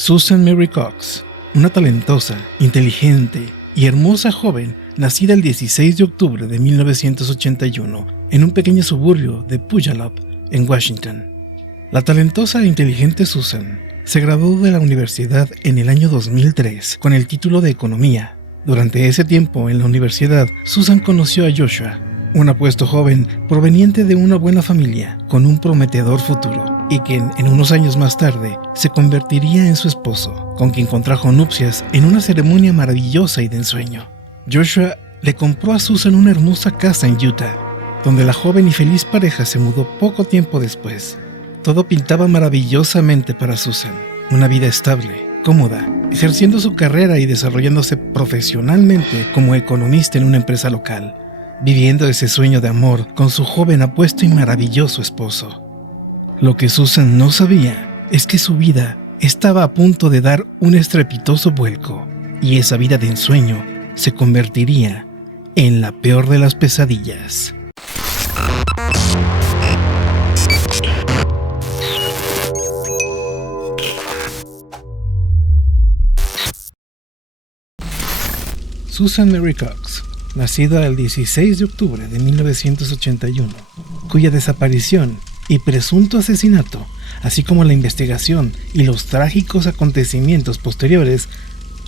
Susan Mary Cox, una talentosa, inteligente y hermosa joven nacida el 16 de octubre de 1981 en un pequeño suburbio de Puyallup, en Washington. La talentosa e inteligente Susan se graduó de la universidad en el año 2003 con el título de Economía. Durante ese tiempo en la universidad, Susan conoció a Joshua, un apuesto joven proveniente de una buena familia con un prometedor futuro, y quien en unos años más tarde se convertiría en su esposo, con quien contrajo nupcias en una ceremonia maravillosa y de ensueño. Joshua le compró a Susan una hermosa casa en Utah, donde la joven y feliz pareja se mudó poco tiempo después. Todo pintaba maravillosamente para Susan, una vida estable, cómoda, ejerciendo su carrera y desarrollándose profesionalmente como economista en una empresa local, viviendo ese sueño de amor con su joven apuesto y maravilloso esposo. Lo que Susan no sabía es que su vida estaba a punto de dar un estrepitoso vuelco, y esa vida de ensueño se convertiría en la peor de las pesadillas. Susan Mary Cox, nacida el 16 de octubre de 1981, cuya desaparición y presunto asesinato, así como la investigación y los trágicos acontecimientos posteriores,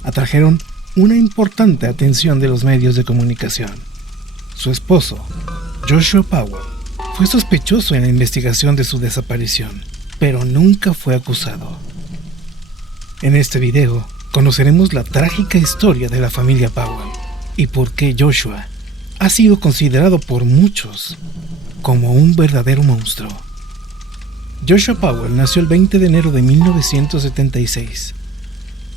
atrajeron una importante atención de los medios de comunicación. Su esposo, Joshua Powell, fue sospechoso en la investigación de su desaparición, pero nunca fue acusado. En este video conoceremos la trágica historia de la familia Powell y por qué Joshua ha sido considerado por muchos como un verdadero monstruo. Joshua Powell nació el 20 de enero de 1976,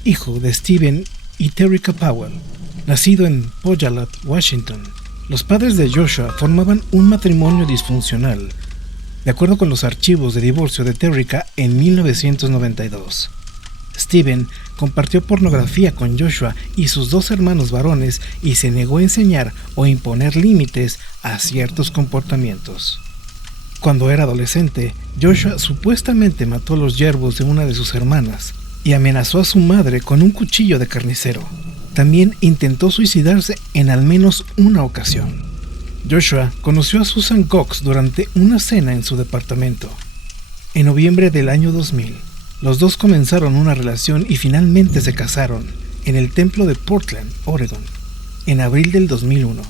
hijo de Stephen y Terrica Powell, nacido en Puyallup, Washington. Los padres de Joshua formaban un matrimonio disfuncional, de acuerdo con los archivos de divorcio de Terrica en 1992. Stephen compartió pornografía con Joshua y sus dos hermanos varones y se negó a enseñar o imponer límites a ciertos comportamientos. Cuando era adolescente, Joshua supuestamente mató a los yerbos de una de sus hermanas y amenazó a su madre con un cuchillo de carnicero. También intentó suicidarse en al menos una ocasión. Joshua conoció a Susan Cox durante una cena en su departamento. En noviembre del año 2000, los dos comenzaron una relación y finalmente se casaron en el templo de Portland, Oregon, en abril del 2001.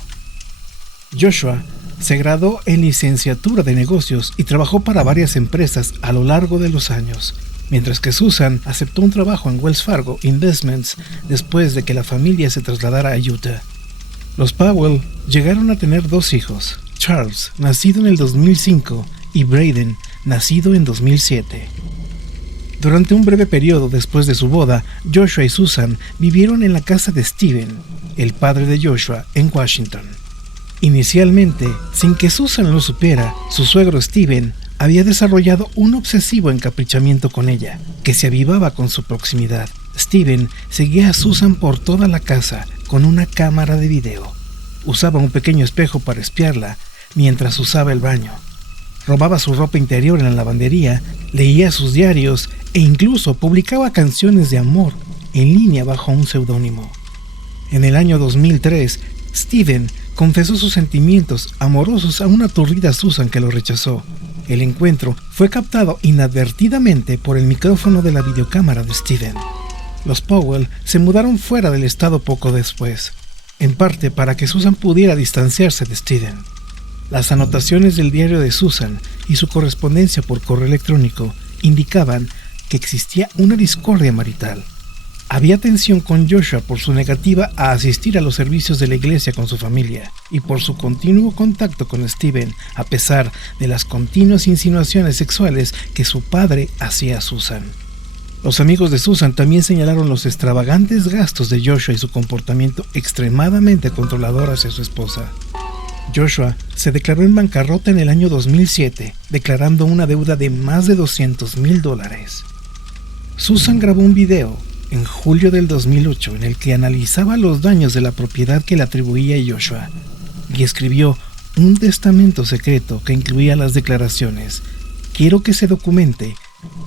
Joshua se graduó en licenciatura de negocios y trabajó para varias empresas a lo largo de los años, mientras que Susan aceptó un trabajo en Wells Fargo Investments después de que la familia se trasladara a Utah. Los Powell llegaron a tener dos hijos, Charles, nacido en el 2005, y Braden, nacido en 2007. Durante un breve periodo después de su boda, Joshua y Susan vivieron en la casa de Stephen, el padre de Joshua, en Washington. Inicialmente, sin que Susan lo supiera, su suegro Stephen había desarrollado un obsesivo encaprichamiento con ella, que se avivaba con su proximidad. Stephen seguía a Susan por toda la casa con una cámara de video. Usaba un pequeño espejo para espiarla mientras usaba el baño. Robaba su ropa interior en la lavandería, leía sus diarios e incluso publicaba canciones de amor en línea bajo un seudónimo. En el año 2003, Stephen confesó sus sentimientos amorosos a una aturdida Susan que lo rechazó. El encuentro fue captado inadvertidamente por el micrófono de la videocámara de Stephen. Los Powell se mudaron fuera del estado poco después, en parte para que Susan pudiera distanciarse de Stephen. Las anotaciones del diario de Susan y su correspondencia por correo electrónico indicaban que existía una discordia marital. Había tensión con Joshua por su negativa a asistir a los servicios de la iglesia con su familia y por su continuo contacto con Stephen a pesar de las continuas insinuaciones sexuales que su padre hacía a Susan. Los amigos de Susan también señalaron los extravagantes gastos de Joshua y su comportamiento extremadamente controlador hacia su esposa. Joshua se declaró en bancarrota en el año 2007, declarando una deuda de más de $200,000. Susan grabó un video en julio del 2008 en el que analizaba los daños de la propiedad que le atribuía a Joshua y escribió un testamento secreto que incluía las declaraciones: "Quiero que se documente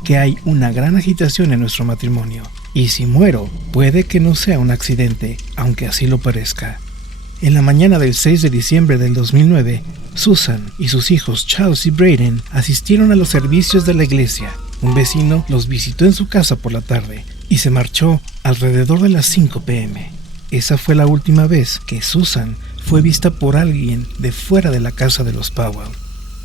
que hay una gran agitación en nuestro matrimonio, y si muero, puede que no sea un accidente, aunque así lo parezca. En la mañana del 6 de diciembre del 2009, Susan y sus hijos Charles y Braden asistieron a los servicios de la iglesia. Un vecino los visitó en su casa por la tarde y se marchó alrededor de las 5 p.m. Esa fue la última vez que Susan fue vista por alguien de fuera de la casa de los Powell.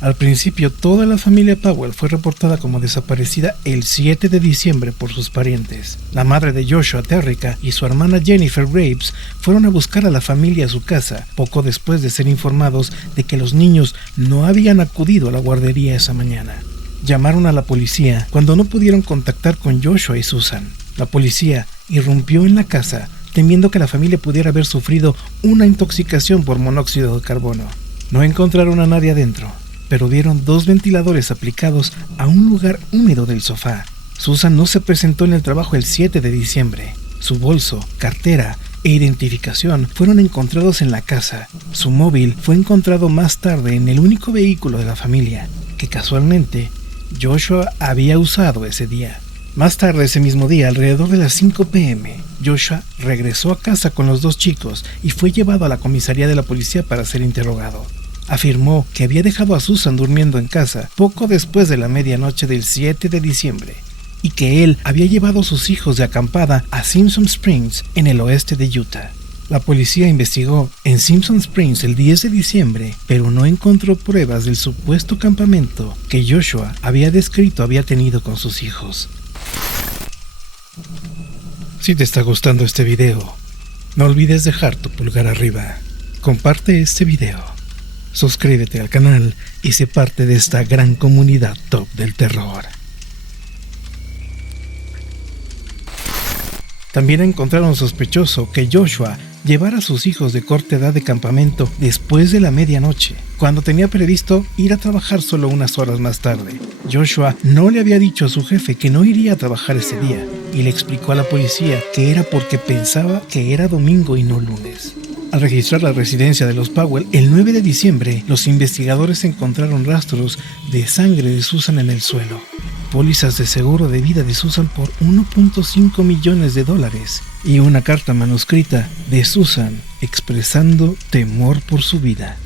Al principio, toda la familia Powell fue reportada como desaparecida el 7 de diciembre por sus parientes. La madre de Joshua, Terrica, y su hermana Jennifer Graves fueron a buscar a la familia a su casa, poco después de ser informados de que los niños no habían acudido a la guardería esa mañana. Llamaron a la policía cuando no pudieron contactar con Joshua y Susan. La policía irrumpió en la casa, temiendo que la familia pudiera haber sufrido una intoxicación por monóxido de carbono. No encontraron a nadie adentro, pero vieron 2 ventiladores aplicados a un lugar húmedo del sofá. Susan no se presentó en el trabajo el 7 de diciembre. Su bolso, cartera e identificación fueron encontrados en la casa. Su móvil fue encontrado más tarde en el único vehículo de la familia, que casualmente Joshua había usado ese día. Más tarde ese mismo día, alrededor de las 5 p.m., Joshua regresó a casa con los 2 chicos y fue llevado a la comisaría de la policía para ser interrogado. Afirmó que había dejado a Susan durmiendo en casa poco después de la medianoche del 7 de diciembre y que él había llevado a sus hijos de acampada a Simpson Springs, en el oeste de Utah. La policía investigó en Simpson Springs el 10 de diciembre, pero no encontró pruebas del supuesto campamento que Joshua había descrito había tenido con sus hijos. Si te está gustando este video, no olvides dejar tu pulgar arriba, comparte este video, suscríbete al canal y sé parte de esta gran comunidad top del terror. También encontraron sospechoso que Joshua llevara a sus hijos de corta edad de campamento después de la medianoche, cuando tenía previsto ir a trabajar solo unas horas más tarde. Joshua no le había dicho a su jefe que no iría a trabajar ese día y le explicó a la policía que era porque pensaba que era domingo y no lunes. Al registrar la residencia de los Powell el 9 de diciembre, los investigadores encontraron rastros de sangre de Susan en el suelo, pólizas de seguro de vida de Susan por $1.5 millones y una carta manuscrita de Susan expresando temor por su vida.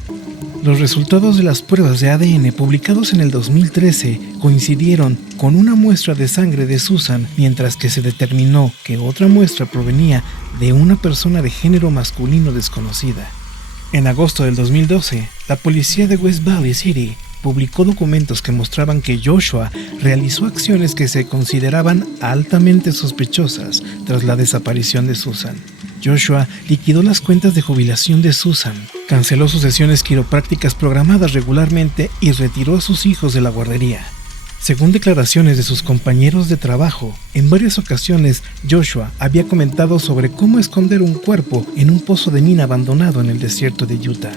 Los resultados de las pruebas de ADN publicados en el 2013 coincidieron con una muestra de sangre de Susan, mientras que se determinó que otra muestra provenía de una persona de género masculino desconocida. En agosto del 2012, la policía de West Valley City publicó documentos que mostraban que Joshua realizó acciones que se consideraban altamente sospechosas tras la desaparición de Susan. Joshua liquidó las cuentas de jubilación de Susan, canceló sus sesiones quiroprácticas programadas regularmente y retiró a sus hijos de la guardería. Según declaraciones de sus compañeros de trabajo, en varias ocasiones Joshua había comentado sobre cómo esconder un cuerpo en un pozo de mina abandonado en el desierto de Utah.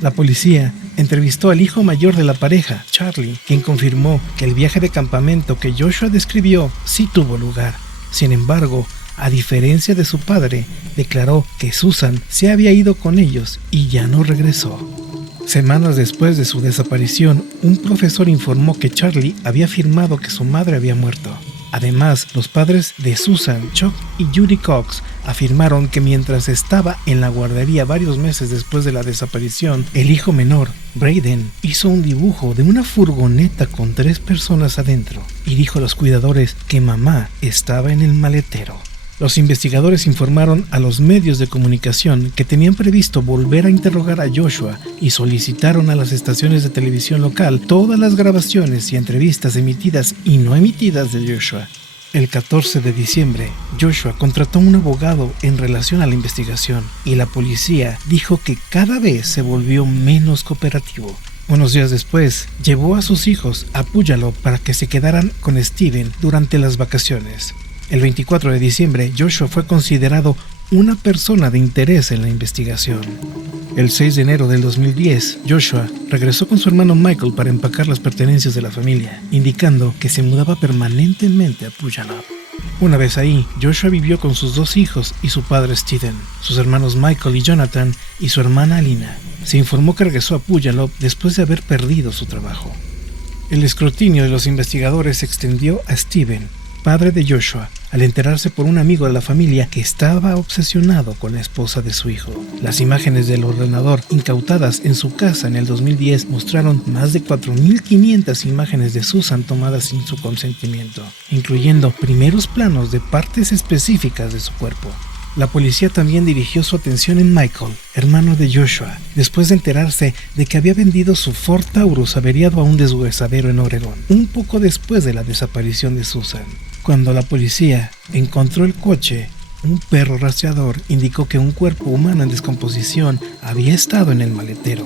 La policía entrevistó al hijo mayor de la pareja, Charlie, quien confirmó que el viaje de campamento que Joshua describió sí tuvo lugar. Sin embargo, a diferencia de su padre, declaró que Susan se había ido con ellos y ya no regresó. Semanas después de su desaparición, un profesor informó que Charlie había afirmado que su madre había muerto. Además, los padres de Susan, Chuck y Judy Cox, afirmaron que mientras estaba en la guardería varios meses después de la desaparición, el hijo menor, Braden, hizo un dibujo de una furgoneta con 3 personas adentro y dijo a los cuidadores que mamá estaba en el maletero. Los investigadores informaron a los medios de comunicación que tenían previsto volver a interrogar a Joshua y solicitaron a las estaciones de televisión local todas las grabaciones y entrevistas emitidas y no emitidas de Joshua. El 14 de diciembre, Joshua contrató a un abogado en relación a la investigación y la policía dijo que cada vez se volvió menos cooperativo. Unos días después, llevó a sus hijos a Puyallup para que se quedaran con Steven durante las vacaciones. El 24 de diciembre, Joshua fue considerado una persona de interés en la investigación. El 6 de enero del 2010, Joshua regresó con su hermano Michael para empacar las pertenencias de la familia, indicando que se mudaba permanentemente a Puyallup. Una vez ahí, Joshua vivió con sus 2 hijos y su padre Steven, sus hermanos Michael y Jonathan y su hermana Alina. Se informó que regresó a Puyallup después de haber perdido su trabajo. El escrutinio de los investigadores se extendió a Steven, padre de Joshua, al enterarse por un amigo de la familia que estaba obsesionado con la esposa de su hijo. Las imágenes del ordenador incautadas en su casa en el 2010 mostraron más de 4.500 imágenes de Susan tomadas sin su consentimiento, incluyendo primeros planos de partes específicas de su cuerpo. La policía también dirigió su atención en Michael, hermano de Joshua, después de enterarse de que había vendido su Ford Taurus averiado a un deshuesadero en Oregón, un poco después de la desaparición de Susan. Cuando la policía encontró el coche, un perro rastreador indicó que un cuerpo humano en descomposición había estado en el maletero.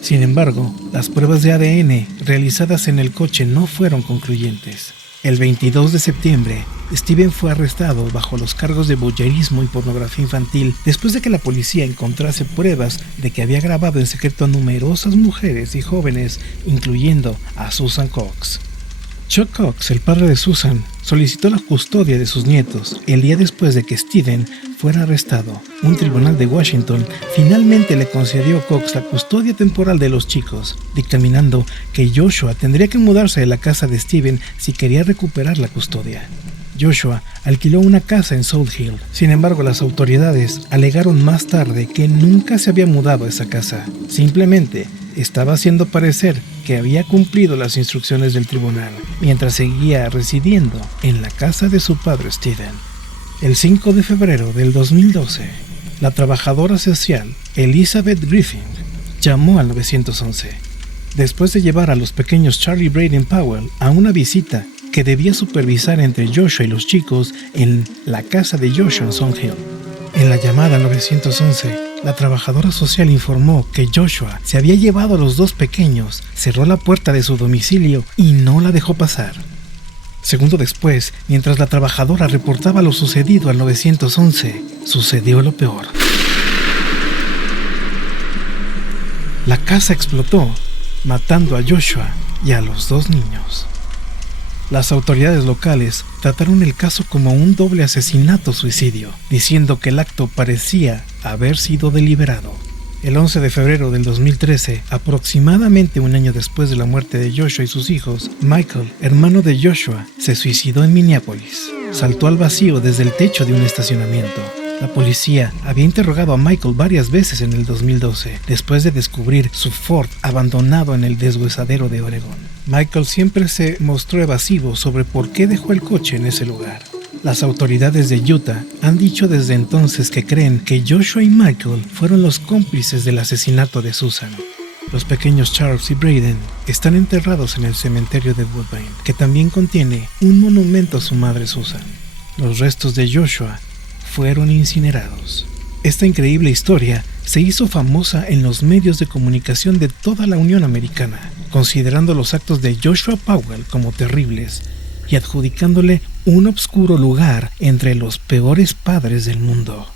Sin embargo, las pruebas de ADN realizadas en el coche no fueron concluyentes. El 22 de septiembre, Steven fue arrestado bajo los cargos de voyeurismo y pornografía infantil después de que la policía encontrase pruebas de que había grabado en secreto a numerosas mujeres y jóvenes, incluyendo a Susan Cox. Chuck Cox, el padre de Susan, solicitó la custodia de sus nietos el día después de que Steven fuera arrestado. Un tribunal de Washington finalmente le concedió a Cox la custodia temporal de los chicos, dictaminando que Joshua tendría que mudarse de la casa de Steven si quería recuperar la custodia. Joshua alquiló una casa en South Hill. Sin embargo, las autoridades alegaron más tarde que nunca se había mudado a esa casa. Simplemente estaba haciendo parecer que había cumplido las instrucciones del tribunal, mientras seguía residiendo en la casa de su padre Steven. El 5 de febrero del 2012, la trabajadora social Elizabeth Griffin llamó al 911, después de llevar a los pequeños Charlie Braden Powell a una visita que debía supervisar entre Joshua y los chicos en la casa de Joshua en South Hill. En la llamada 911, la trabajadora social informó que Joshua se había llevado a los dos pequeños, cerró la puerta de su domicilio y no la dejó pasar. Segundo después, mientras la trabajadora reportaba lo sucedido al 911, sucedió lo peor. La casa explotó, matando a Joshua y a los dos niños. Las autoridades locales trataron el caso como un doble asesinato-suicidio, diciendo que el acto parecía haber sido deliberado. El 11 de febrero del 2013, aproximadamente un año después de la muerte de Joshua y sus hijos, Michael, hermano de Joshua, se suicidó en Minneapolis. Saltó al vacío desde el techo de un estacionamiento. La policía había interrogado a Michael varias veces en el 2012, después de descubrir su Ford abandonado en el deshuesadero de Oregón. Michael siempre se mostró evasivo sobre por qué dejó el coche en ese lugar. Las autoridades de Utah han dicho desde entonces que creen que Joshua y Michael fueron los cómplices del asesinato de Susan. Los pequeños Charles y Braden están enterrados en el cementerio de Woodbine, que también contiene un monumento a su madre Susan. Los restos de Joshua fueron incinerados. Esta increíble historia se hizo famosa en los medios de comunicación de toda la Unión Americana, considerando los actos de Joshua Powell como terribles y adjudicándole un obscuro lugar entre los peores padres del mundo.